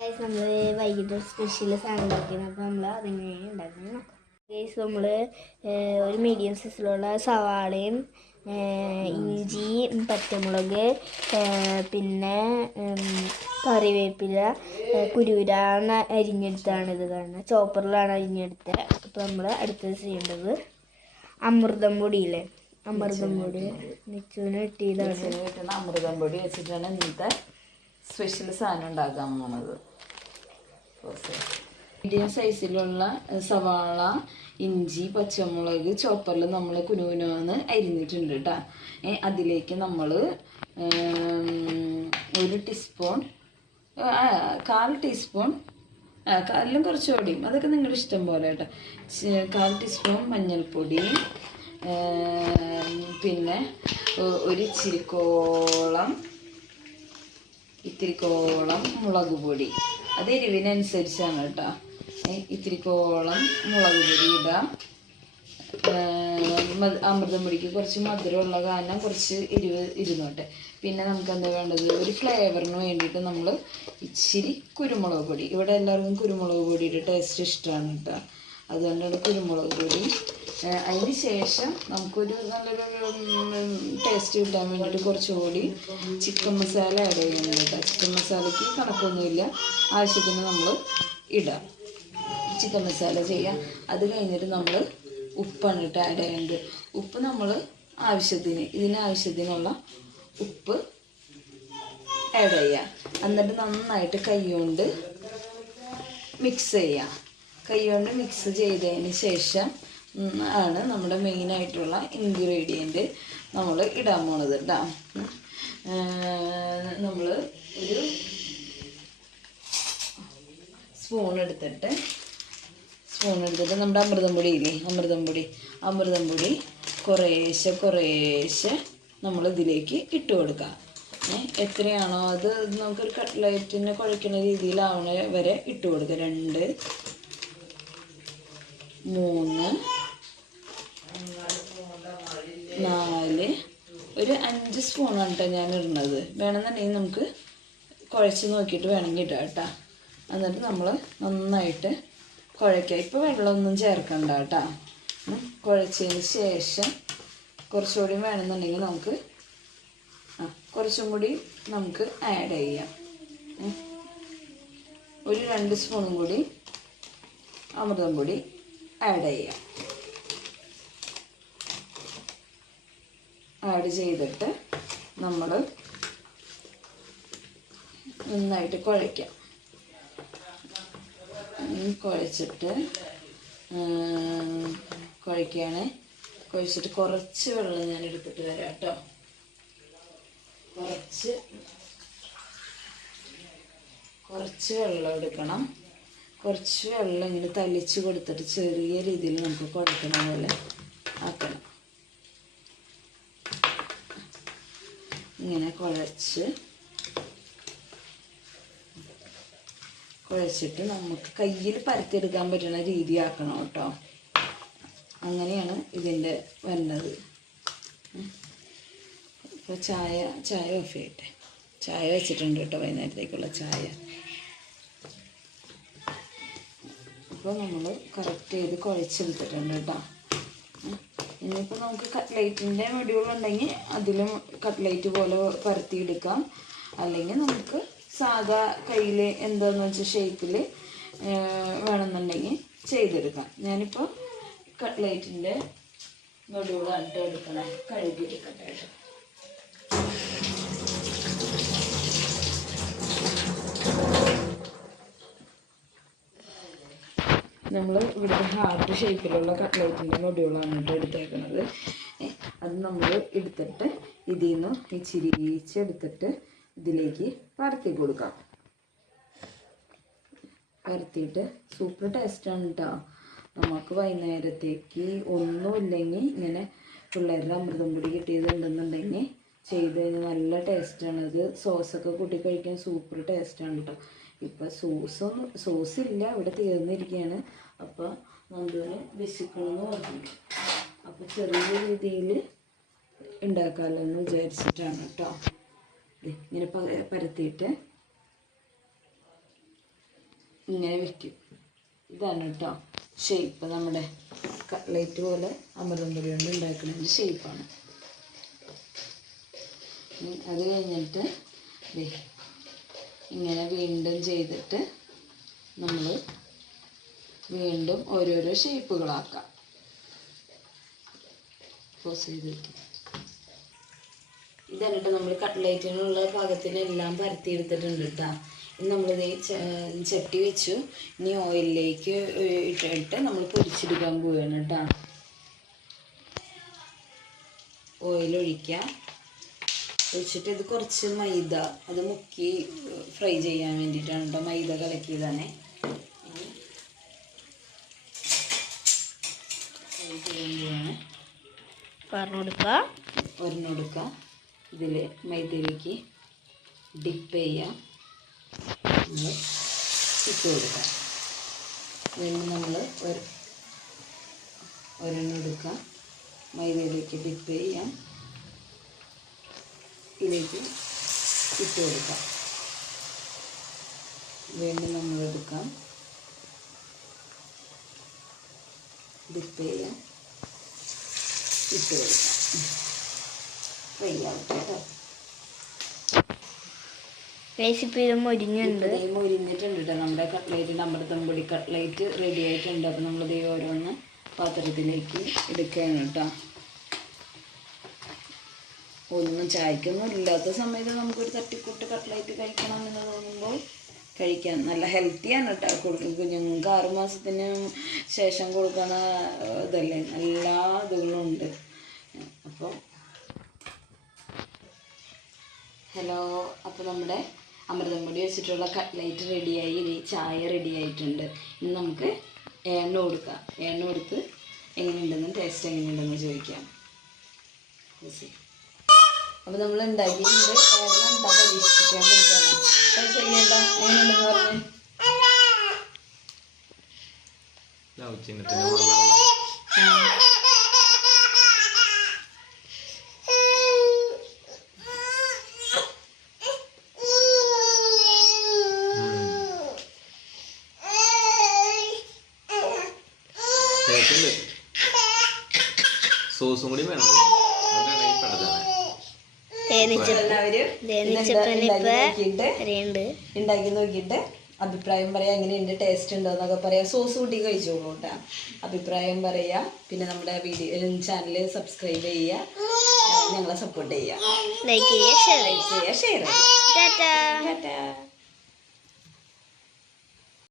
Guys നമ്മൾ വൈകിട്ട് special സാധനം ഉണ്ടാക്കിയാണ്. അപ്പോൾ നമ്മൾ അതെങ്ങനെയാണ് ഉണ്ടാക്കുന്നത് നോക്കാം. ഗൈസ് നമ്മൾ ഒരു മീഡിയം സൈസിലുള്ള സവാളയും ഇഞ്ചി, പച്ചമുളക്, പിന്നെ കറിവേപ്പില, കുരുവില അരിഞ്ഞെടുത്താണ് ഇത് കാണുന്നത്. ചോപ്പറിലാണ് അരിഞ്ഞെടുത്തത്. അപ്പോൾ നമ്മൾ അടുത്തത് ചെയ്യേണ്ടത് അമൃതം പൊടിയില്ലേ, അമൃതം പൊടി മിക്സിന് കിട്ടിയതാണ്. അമൃതം പൊടി വെച്ചിട്ടാണ് ഇന്നത്തെ സ്പെഷ്യൽ സാധനം ഉണ്ടാക്കാൻ പോണത്. മീഡിയം സൈസിലുള്ള സവാള, ഇഞ്ചി, പച്ചമുളക് ചോപ്പറിൽ നമ്മൾ കുനുകുനാന്ന് അരിഞ്ഞിട്ടുണ്ട് കേട്ടോ. അതിലേക്ക് നമ്മൾ 1 ടീസ്പൂൺ, 1/4 ടീസ്പൂൺ, കാലിലും കുറച്ചുകൂടിയും, അതൊക്കെ നിങ്ങളുടെ ഇഷ്ടം പോലെ കേട്ടോ. 1/4 ടീസ്പൂൺ മഞ്ഞൾപ്പൊടി, പിന്നെ ഇത്തിരിക്കോളം മുളക് പൊടി. അത് എരിവിനനുസരിച്ചാണ് കേട്ടോ. ഇത്തിരിക്കോളം മുളക് പൊടി ഇടാം. അമൃതം പൊടിക്ക് കുറച്ച് മധുരമുള്ള കാരണം കുറച്ച് എരിവ് ഇരുന്നോട്ടെ. പിന്നെ നമുക്ക് എന്താ വേണ്ടത്, ഒരു ഫ്ലേവറിന് വേണ്ടിയിട്ട് നമ്മൾ ഇച്ചിരി കുരുമുളക് പൊടി. ഇവിടെ എല്ലാവർക്കും കുരുമുളക് പൊടിയുടെ ടേസ്റ്റ് ഇഷ്ടമാണ് കേട്ടോ. അതുകൊണ്ടാണ് കുരുമുളക് പൊടി. അതിന് ശേഷം നമുക്കൊരു നല്ലൊരു ടേസ്റ്റ് കിട്ടാൻ വേണ്ടിയിട്ട് കുറച്ചുകൂടി ചിക്കൻ മസാല ആഡ് ചെയ്യുന്നുണ്ട് കേട്ടോ. ചിക്കൻ മസാലയ്ക്ക് കണക്കൊന്നുമില്ല, ആവശ്യത്തിന് നമ്മൾ ഇടാം. ചിക്കൻ മസാല ചെയ്യാം. അത് കഴിഞ്ഞിട്ട് നമ്മൾ ഉപ്പാണ് ഇട്ട് ആഡ് ചെയ്യുന്നുണ്ട്. ഉപ്പ് നമ്മൾ ഇതിനാവശ്യത്തിനുള്ള ഉപ്പ് ആഡ് ചെയ്യാം. എന്നിട്ട് നന്നായിട്ട് കൈകൊണ്ട് മിക്സ് ചെയ്യാം. കൈകൊണ്ട് മിക്സ് ചെയ്തതിന് ശേഷം ആണ് നമ്മുടെ മെയിനായിട്ടുള്ള ഇൻഗ്രീഡിയൻറ്റ് നമ്മൾ ഇടാൻ പോണത് കേട്ടോ. നമ്മൾ ഒരു സ്പൂൺ എടുത്തിട്ട് നമ്മുടെ അമൃതം പൊടി ഇല്ലേ, അമൃതം പൊടി കുറേശ്ശെ നമ്മൾ ഇതിലേക്ക് ഇട്ട് കൊടുക്കാം. എത്രയാണോ അത് നമുക്കൊരു കട്ട്ലൈറ്റിനെ കുഴക്കുന്ന രീതിയിലാവണ വരെ ഇട്ട് കൊടുക്കുക. 2, 3, 4, ഒരു 5 സ്പൂണാണ് കേട്ടോ ഞാൻ ഇടുന്നത്. വേണമെന്നുണ്ടെങ്കിൽ നമുക്ക് കുഴച്ച് നോക്കിയിട്ട് വേണമെങ്കിൽ ഇടാം കേട്ടോ. എന്നിട്ട് നമ്മൾ നന്നായിട്ട് കുഴയ്ക്കുക. ഇപ്പോൾ വെള്ളമൊന്നും ചേർക്കണ്ട കേട്ടോ. കുഴച്ചതിന് ശേഷം കുറച്ചുകൂടി വേണമെന്നുണ്ടെങ്കിൽ നമുക്ക് കുറച്ചും കൂടി നമുക്ക് ആഡ് ചെയ്യാം. ഒരു 2 സ്പൂണും കൂടി അമൃതം പൊടി ആഡ് ചെയ്യാം. ആഡ് ചെയ്തിട്ട് നമ്മൾ നന്നായിട്ട് കുഴയ്ക്കാം. കുഴച്ചിട്ട് കുഴച്ചിട്ട് കുറച്ച് വെള്ളം ഞാൻ എടുത്തിട്ട് വരാം കേട്ടോ. കുറച്ച് വെള്ളം എടുക്കണം. കുറച്ച് വെള്ളം ഇങ്ങനെ തളിച്ച് കൊടുത്തിട്ട് ചെറിയ രീതിയിൽ നമുക്ക് കുഴക്കണ പോലെ ആക്കണം. ഇങ്ങനെ കുഴച്ചിട്ട് നമുക്ക് കയ്യിൽ പരത്തിയെടുക്കാൻ പറ്റുന്ന രീതി ആക്കണം കേട്ടോ. അങ്ങനെയാണ് ഇതിൻ്റെ വരുന്നത്. ഇപ്പോൾ ചായ ഓഫ് ചെയ്യട്ടെ. ചായ വെച്ചിട്ടുണ്ട് കേട്ടോ, വൈകുന്നേരത്തേക്കുള്ള ചായ. അപ്പോൾ നമ്മൾ കറക്റ്റ് ചെയ്ത് കുഴച്ചെടുത്തിട്ടുണ്ട് കേട്ടോ. ഇനിയിപ്പോൾ നമുക്ക് കട്ട്ലൈറ്റിൻ്റെ മൊഡ്യൂളുണ്ടെങ്കിൽ അതിലും കട്ട്ലൈറ്റ് പോലെ പരത്തിയെടുക്കാം. അല്ലെങ്കിൽ നമുക്ക് സാധാ കയ്യിൽ എന്താണെന്ന് വെച്ചാൽ ഷേപ്പിൽ വേണമെന്നുണ്ടെങ്കിൽ ചെയ്തെടുക്കാം. ഞാനിപ്പോൾ കട്ട്ലൈറ്റിൻ്റെ മൊഡ്യൂളാണ് എടുക്കണം. കഴുകിയെടുക്കട്ടെ. നമ്മൾ ഇവിടുത്തെ ഹാർട്ട് ഷേപ്പിലുള്ള കട്ട്ലൈറ്റിൻ്റെ മൊഡ്യൂളാണ് എടുത്തേക്കുന്നത്. അത് നമ്മൾ എടുത്തിട്ട് ഇതിൽ നിന്ന് ഇച്ചിരിച്ചെടുത്തിട്ട് ഇതിലേക്ക് പരത്തി കൊടുക്കാം. പരത്തിയിട്ട് സൂപ്പർ ടേസ്റ്റാണ് കേട്ടോ. നമുക്ക് വൈകുന്നേരത്തേക്ക് ഒന്നുമില്ലെങ്കിൽ ഇങ്ങനെ പിള്ളേരുടെ അമൃതം പൊടി കിട്ടിയതുണ്ടെന്നുണ്ടെങ്കിൽ ചെയ്ത് കഴിഞ്ഞാൽ നല്ല ടേസ്റ്റാണ്. ഇത് സോസൊക്കെ കൂട്ടി കഴിക്കാൻ സൂപ്പർ ടേസ്റ്റാണ് കേട്ടോ. ഇപ്പം സോസില്ല, ഇവിടെ തീർന്നിരിക്കുകയാണ്. അപ്പോൾ നന്ദുവിന് വിശക്കണമെന്ന് പറഞ്ഞു. അപ്പോൾ ചെറിയ രീതിയിൽ ഉണ്ടാക്കാമല്ലോ എന്ന് വിചാരിച്ചിട്ടാണ് കേട്ടോ. ഇങ്ങനെ പരത്തിയിട്ട് ഇങ്ങനെ വെക്കും. ഇതാണ് കേട്ടോ ഷേപ്പ്, നമ്മുടെ കട്ട്ലേറ്റ് പോലെ അമൃതം പൊടി കൊണ്ട് ഉണ്ടാക്കുന്നതിൻ്റെ ഷേപ്പാണ്. അത് കഴിഞ്ഞിട്ട് ഇങ്ങനെ വീണ്ടും ചെയ്തിട്ട് നമ്മൾ വീണ്ടും ഓരോരോ ഷേപ്പുകളാക്കാം. പോസ് ചെയ്ത് വയ്ക്കും. ഇതാണ് കേട്ടോ നമ്മൾ കട്ട്ലേറ്റിനുള്ള പാകത്തിനെല്ലാം പരത്തിയെടുത്തിട്ടുണ്ട് കേട്ടോ. ഇനി നമ്മളിത് ചട്ടി വെച്ചു. ഇനി ഓയിലിലേക്ക് ഇട്ടിട്ട് നമ്മൾ പൊരിച്ചെടുക്കാൻ പോവുകയാണ് കേട്ടോ. ഓയിലൊഴിക്കുക. ഒഴിച്ചിട്ട് ഇത് കുറച്ച് മൈദ അത് മുക്കി ഫ്രൈ ചെയ്യാൻ വേണ്ടിയിട്ടാണ് കേട്ടോ. മൈദ കലക്കിയതാണ്. ഫ്രൈ ചെയ്യാൻ പോവാണ്. ഒരെണ്ണം കൊടുക്കുക. ഇതിൽ മൈദയിലേക്ക് ഡിപ്പ് ചെയ്യാം. നമ്മൾ ഇട്ട് കൊടുക്കാം. വീണ്ടും നമ്മൾ ഒരെണ്ണം എടുക്കുക. മൈദയിലേക്ക് ഡിപ്പ് ചെയ്യാം. ഇതിലേക്ക് ഇട്ട് കൊടുക്കാം. വീണ്ടും നമ്മൾ എടുക്കാം. ഡിപ്പ് ചെയ്യാം. ഇട്ട് കൊടുക്കാം. ഫ്രൈ ആവട്ടെ കേട്ടോ. മൊരിഞ്ഞിട്ടുണ്ട് കേട്ടോ. നമ്മുടെ കട്ട്ലേറ്റിൻ്റെ അമൃതം പൊടി കട്ട്ലേറ്റ് റെഡി ആയിട്ടുണ്ട്. അപ്പോൾ നമ്മളിത് ഓരോന്ന് പാത്രത്തിലേക്ക് എടുക്കുകയാണ് കേട്ടോ. ഒന്നും ചായക്കൊന്നും ഇല്ലാത്ത സമയത്ത് നമുക്കൊരു തട്ടിക്കൂട്ട് കട്ട്ലേറ്റ് കഴിക്കണം എന്ന് തോന്നുമ്പോൾ കഴിക്കാം. നല്ല ഹെൽത്തിയാണ് കേട്ടോ. കുഞ്ഞുങ്ങൾക്ക് 6 മാസത്തിന് ശേഷം കൊടുക്കുന്ന ഇതല്ലേ, എല്ലാ ഇതുകളും ഉണ്ട്. അപ്പോൾ ഹലോ, അപ്പോൾ നമ്മുടെ അമൃതം പൊടി വെച്ചിട്ടുള്ള കട്ട്ലേറ്റ് റെഡിയായി. ഇനി ചായ റെഡി ആയിട്ടുണ്ട്. ഇനി നമുക്ക് എണ്ണ കൊടുക്കാം. എണ്ണ കൊടുത്ത് എങ്ങനെയുണ്ടെന്ന് ടേസ്റ്റ് എങ്ങനെയുണ്ടെന്ന് ചോദിക്കാം. അപ്പോൾ നമ്മൾ ഉണ്ടാക്കിയിട്ടുണ്ട്. എണ്ണ പരീക്ഷിക്കാൻ കൊടുക്കണം. ചെയ്യണ്ട എങ്ങനെയുണ്ടെന്ന് പറഞ്ഞു. സോസും കൂടി വേണം. ഉണ്ടാക്കി നോക്കിയിട്ട് അഭിപ്രായം പറയാം. എങ്ങനെയുണ്ട്, ടേസ്റ്റ് ഉണ്ടോ എന്നൊക്കെ പറയാം. സോസ് കൂട്ടി കഴിച്ചോളൂ കേട്ടോ. അഭിപ്രായം പറയാ. പിന്നെ നമ്മുടെ ചാനൽ സബ്സ്ക്രൈബ് ചെയ്യുക. ഞങ്ങളെ സപ്പോർട്ട് ചെയ്യുക. ലൈക്ക് ചെയ്യുക, ഷെയർ ചെയ്യുക.